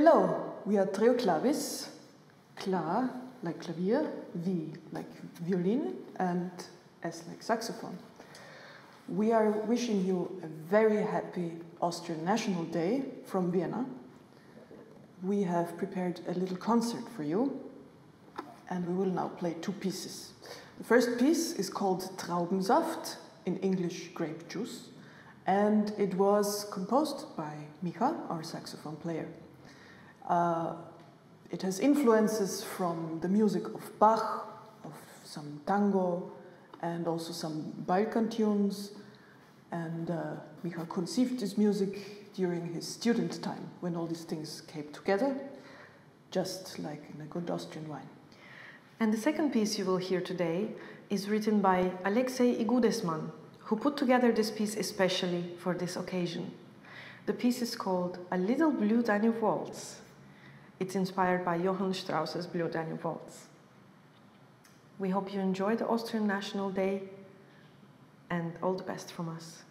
Hello, we are Tria Klavis, Kla like klavir, V like violine, and S like saxophone. We are wishing you a very happy Austrian National Day from Vienna. We have prepared a little concert for you, and we will now play two pieces. The first piece is called Traubensaft, in English grape juice, and it was composed by Miha, our saxophone player. It has influences from the music of Bach, of some tango, and also some Balkan tunes. And Miha conceived this music during his student time, when all these things came together, just like in a good Austrian wine. And the second piece you will hear today is written by Aleksej Igudesman, who put together this piece especially for this occasion. The piece is called A Little Blue Danube Waltz. It's inspired by Johan Štraus's Blue Danube Waltz. We hope you enjoy the Austrian National Day, and all the best from us.